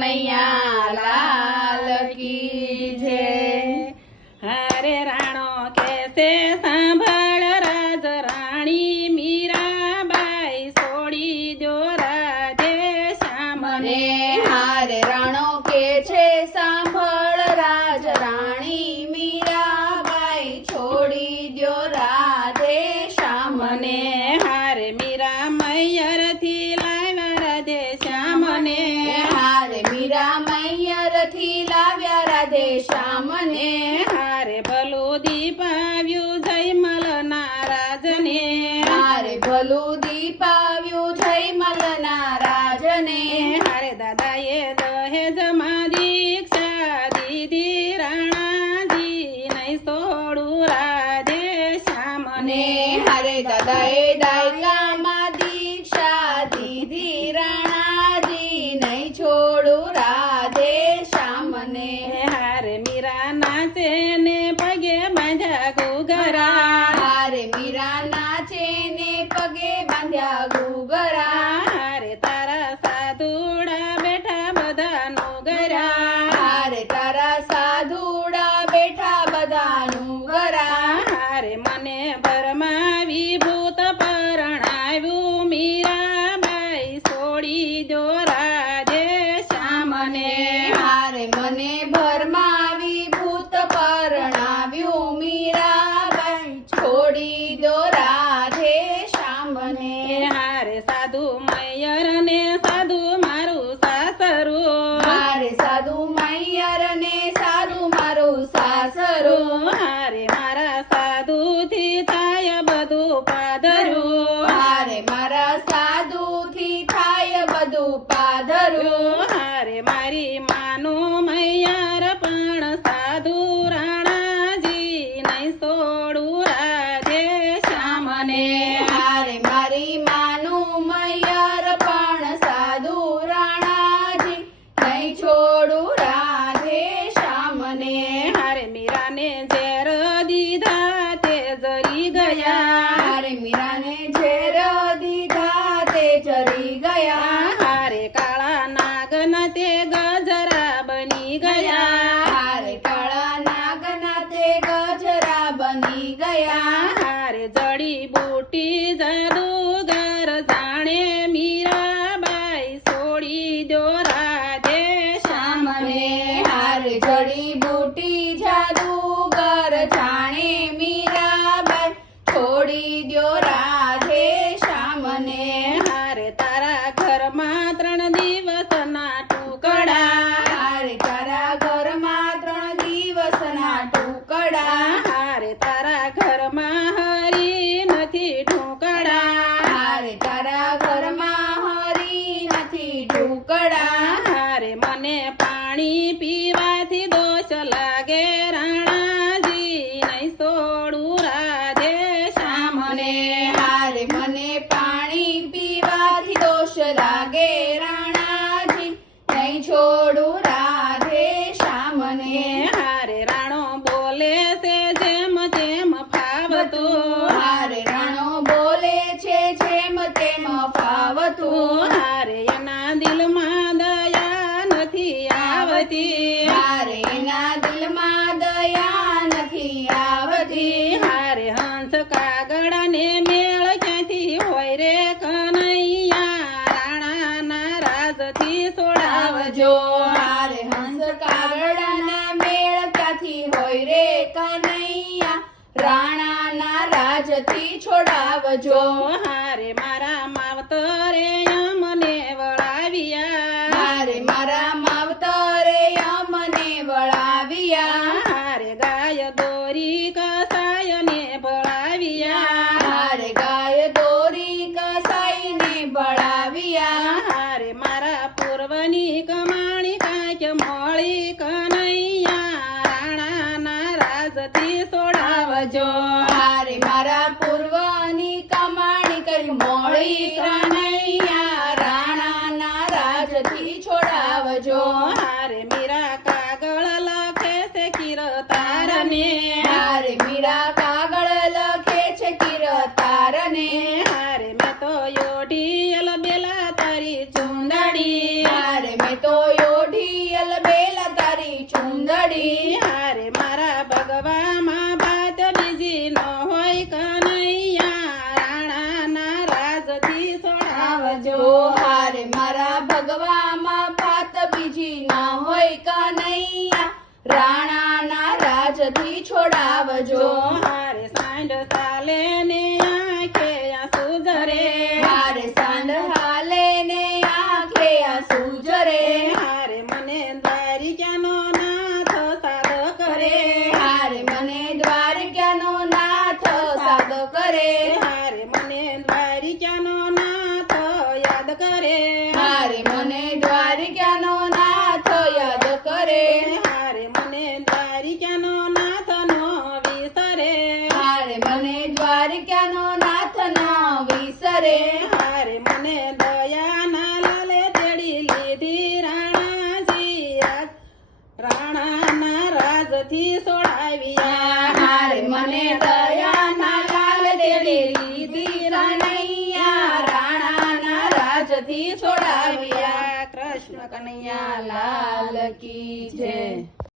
કનૈયા લાલ કી જે. હરે રાણો કેસે સાંભળ રાજ રાણી મીરાબાઈ છોડી દો રાજે શ્યામને. હારે રાણો કે છે સાંભળ રાજ રાણી મીરાબાઈ છોડી દો રાજે શ્યામને. બલુદી પાવ્યું જય મલના રાજને. મારે બલુદી પાવ્યું રૂપાધરું હારે મારી માનો મૈયાર પણ સાધુ રાણાજી નહીં સોડું રાજે શ્યામને. હારે મારી માનો મૈયાર પણ સાધુ રાણાજી નહીં છોડું રાજે શ્યામને. હારે મીરાને ઝેર દીધા તે જરી ગયા. હારે મીરા જાદુગર જડીબુટી જાદુગર જાણે મીરાબાઈ. છોડી દ્યો રાધે શામને હારે તારા ઘરમાં ત્રણ I can't Hare Rama. છોડાવજો. હારે મારા માવતરે અમને વળાવ્યા. હારે મારા માવતરે અમને વળાવ્યા. હારે ગાય દોરી થી છોડાવજો. હારે મીરા કાગળ લખે છે કિરતારને. હારે મીરા કાગળ લખે છે કિરતારને. હારે મેં તો યોઢી રાજથી છોડાવજો. હારે સાંડ સાલે ને આંખે આંસુ જરે. હારે સાંડ હાલે ને આંખે આંસુ જરે. હારે મને દ્વારિકાનો નાથ સાદ કરે. હારે મને દ્વારકાનો નાથ સાદ કરે. હારે મને દ્વારિકાનો નાથ યાદ કરે. હારે મને દ્વારકાનો નાથ યાદ કરે હારે મને દ્વારિકાનો નાથ નો વિસરે હારે મને દ્વારકાનો નાથ ન વિસરે હારે મને દયાના લાલે તેડી લીધી રાણાજી રાજ રાણાના રાજથી સોડાવ્યા હારે મને દયાના લાલ તેડી લીધી રાણૈયા રાણાના રાજથી છોડાવ્યા કૃષ્ણ કનૈયા લાલ કી જય